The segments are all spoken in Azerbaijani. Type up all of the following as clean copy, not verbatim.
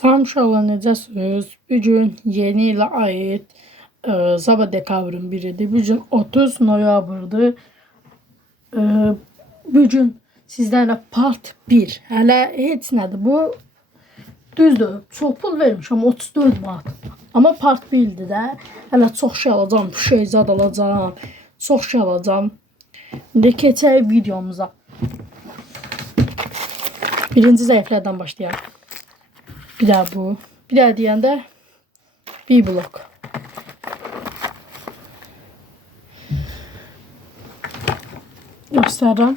Salam uşaqlar, necəsiniz? Bugün yeni ilə aid Zaba dekabrın biridir. Bugün 30 noyabrdır. Bugün sizlərlə part 1. Hələ heç nədir bu? Düzdür, çox pul vermişəm, 34 manat. Amma part 1-dir də. Hələ çox şey alacağım, şey zad alacağım, çox şey alacağım. İndi keçək videomuza. Birinci zəiflərdən başlayalım. Bir daha bu. Bir daha deyəndə bir blok. Göstərirəm.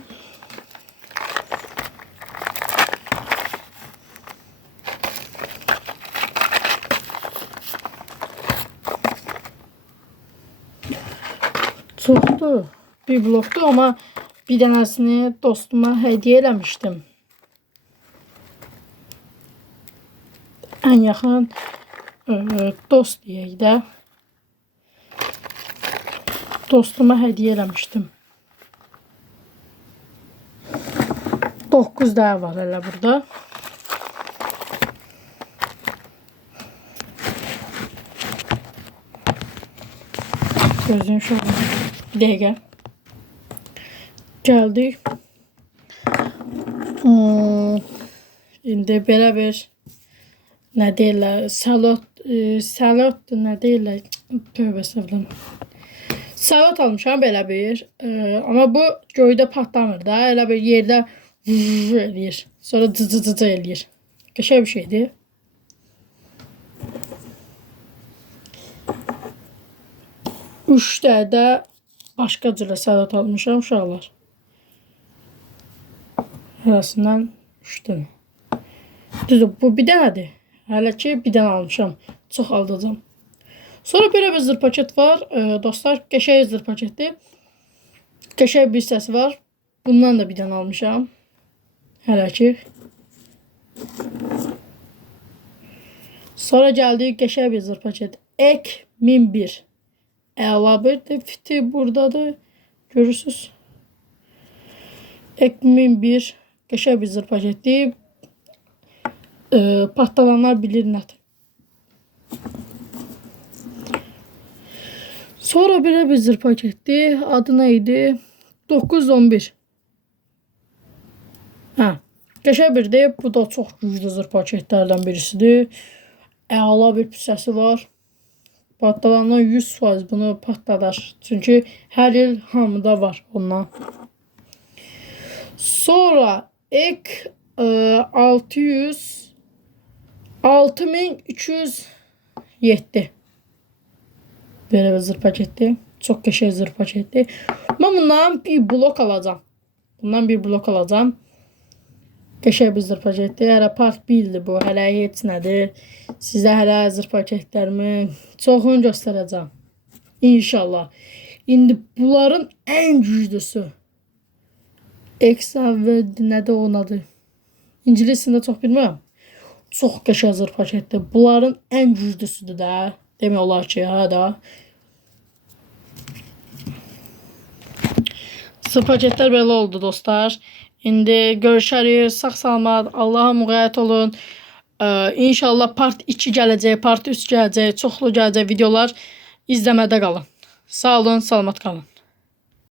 Çoxdur. Bir blokdur, amma bir dənəsini dostuma hədiyyə eləmişdim. Ən yaxın dost deyək də. Dostuma hədiyyə eləmişdim. 9 daha var hələ burada. Gözün şöyle. Bir dəqiqə. Gəldik. İndi belə bir nə deyirlər? Salatdır, nə deyirlər? Tövbə estağfurullah. Salat almışam belə bir. Amma bu göydə partlamır da. Elə bir yerdə eləyir. Sonra cıcı eləyir. Qəşəng bir şeydir. Üç dənə də başqa cürə salat almışam uşaqlar. Arasından 3 dənə. Düzdür, bu bir dənədir. Hələ ki bir dənə almışam. Çox alacağam. Sonra belə bir zır paket var. Dostlar, qəşəng zır paketdir. Qəşəng bir hissəsi var. Bundan da bir dənə almışam. Hələ ki. Sonra gəldik qəşəng bir zır paket. Ek 1001. Əla bir fiti buradadır. Görürsünüz. Ek 1001. Qəşəng bir zır paketdir. Partlayanlar bilir nədir. Sonra belə bir zır paketdir. Adı nə idi? 911. Hə. Qəşəng birdir. Bu da çox güclü zır paketlərdən birisidir. Əla bir hissəsi var. Partlayanlar 100% bunu partladar. Çünki hər il hamıda var ondan. Sonra ek 6307. Belə bir zır paketdir. Çox qəşəng zır paketdir. Mən bundan bir blok alacağım. Bundan bir blok alacağım. Qəşəng bir zır paketdir. Hələ part 1-dir bu. Hələ heç nədir. Sizə hələ zır paketlərimi çoxunu göstərəcəm. İnşallah. İndi bunların ən güclüsü. Exaverdi nədir onun adı? İngiliscəsində çox bilmirəm. Çox qəşəng zır paketdir. Bunların ən güclüsüdür də. Demək olar ki, hə də. Zır paketlər belə oldu dostlar. İndi görüşərik. Sağ-salamat. Allah'a müğayət olun. İnşallah part 2 gələcək, part 3 gələcək, çoxlu gələcək videolar izləmədə qalın. Sağ olun, salamat qalın.